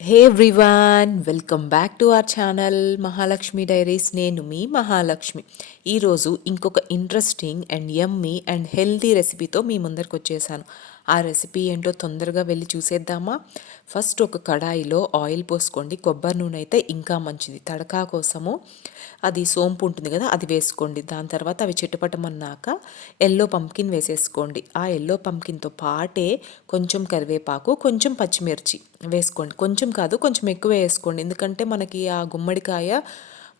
Hey everyone, welcome back to our channel Mahalakshmi diaries. నేను మీ మహాలక్ష్మి. ఈరోజు ఇంకొక interesting and yummy and healthy రెసిపీతో మీ ముందరికి వచ్చేసాను. ఆ రెసిపీ ఏంటో తొందరగా వెళ్ళి చూసేద్దామా? ఫస్ట్ ఒక కడాయిలో ఆయిల్ పోసుకోండి. కొబ్బరి నూనె అయితే ఇంకా మంచిది. తడకా కోసము అది సోంపు ఉంటుంది కదా, అది వేసుకోండి. దాని తర్వాత అవి చిటపటమన్నాక ఎల్లో పంకిన్ వేసేసుకోండి. ఆ ఎల్లో పంకిన్తో పాటే కొంచెం కరివేపాకు, కొంచెం పచ్చిమిర్చి వేసుకోండి. కొంచెం కాదు, కొంచెం ఎక్కువ వేసుకోండి. ఎందుకంటే మనకి ఆ గుమ్మడికాయ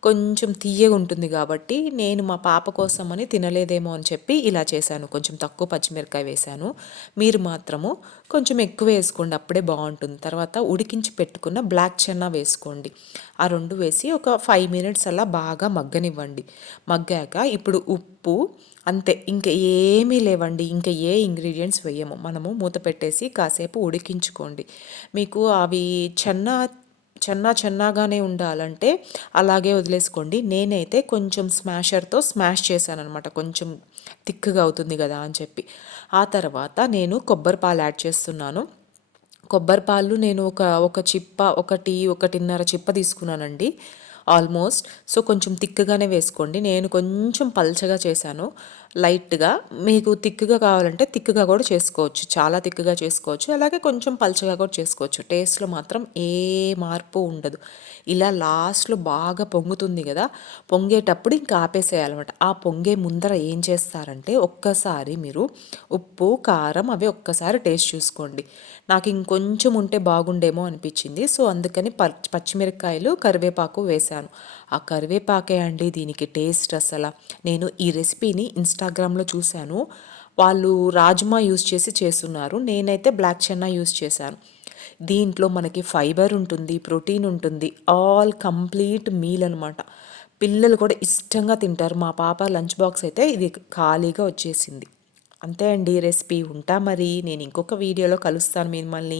కొంచెం తీయగా ఉంటుంది కాబట్టి, నేను మా పాప కోసమని తినలేదేమో అని చెప్పి ఇలా చేశాను. కొంచెం తక్కువ పచ్చిమిరకాయ వేశాను. మీరు మాత్రము కొంచెం ఎక్కువ వేసుకోండి, అప్పుడే బాగుంటుంది. తర్వాత ఉడికించి పెట్టుకున్న బ్లాక్ చెన్నా వేసుకోండి. ఆ రెండు వేసి ఒక 5 మినిట్స్ అలా బాగా మగ్గనివ్వండి. మగ్గాక ఇప్పుడు ఉప్పు అంతే, ఇంకా ఏమీ లేవండి. ఇంకా ఏ ఇంగ్రీడియంట్స్ వేయము. మనము మూత పెట్టేసి కాసేపు ఉడికించుకోండి. మీకు అవి చెన్నాగానే ఉండాలంటే అలాగే వదిలేసుకోండి. నేనైతే కొంచెం స్మాషర్తో స్మాష్ చేశానఅనమాట, కొంచెం థిక్గా అవుతుంది కదా అని చెప్పి. ఆ తర్వాత నేను కొబ్బరి పాలు యాడ్ చేస్తున్నాను. కొబ్బరి పాలు నేను ఒక చిప్ప, ఒకటిన్నర చిప్ప తీసుకున్నానండి ఆల్మోస్ట్. సో కొంచెం తిక్కుగానే వేసుకోండి. నేను కొంచెం పల్చగా చేశాను, లైట్గా. మీకు తిక్కుగా కావాలంటే తిక్కుగా కూడా చేసుకోవచ్చు, చాలా తిక్కుగా చేసుకోవచ్చు, అలాగే కొంచెం పల్చగా కూడా చేసుకోవచ్చు. టేస్ట్లో మాత్రం ఏ మార్పు ఉండదు. ఇలా లాస్ట్లో బాగా పొంగుతుంది కదా, పొంగేటప్పుడు ఇంకా ఆపేసేయాలన్నమాట. ఆ పొంగే ముందర ఏం చేస్తారంటే ఒక్కసారి మీరు ఉప్పు కారం అవి ఒక్కసారి టేస్ట్ చూసుకోండి. నాకు ఇంకొంచెం ఉంటే బాగుండేమో అనిపించింది. సో అందుకని పచ్చిమిరపకాయలు కరివేపాకు వేశాను. ఆ కరివేపాకే అండి దీనికి టేస్ట్ అసలు. నేను ఈ రెసిపీని ఇన్స్టాగ్రామ్లో చూశాను. వాళ్ళు రాజ్మా యూస్ చేసి చేస్తున్నారు. నేనైతే బ్లాక్ చెన్నా యూస్ చేశాను. దీంట్లో మనకి ఫైబర్ ఉంటుంది, ప్రోటీన్ ఉంటుంది, ఆల్ కంప్లీట్ మీల్ అనమాట. పిల్లలు కూడా ఇష్టంగా తింటారు. మా పాప లంచ్ బాక్స్ అయితే ఇది ఖాళీగా వచ్చేసింది. అంతే అండి రెసిపీ. ఉంటా మరి. నేను ఇంకొక వీడియోలో కలుస్తాను మిమ్మల్ని.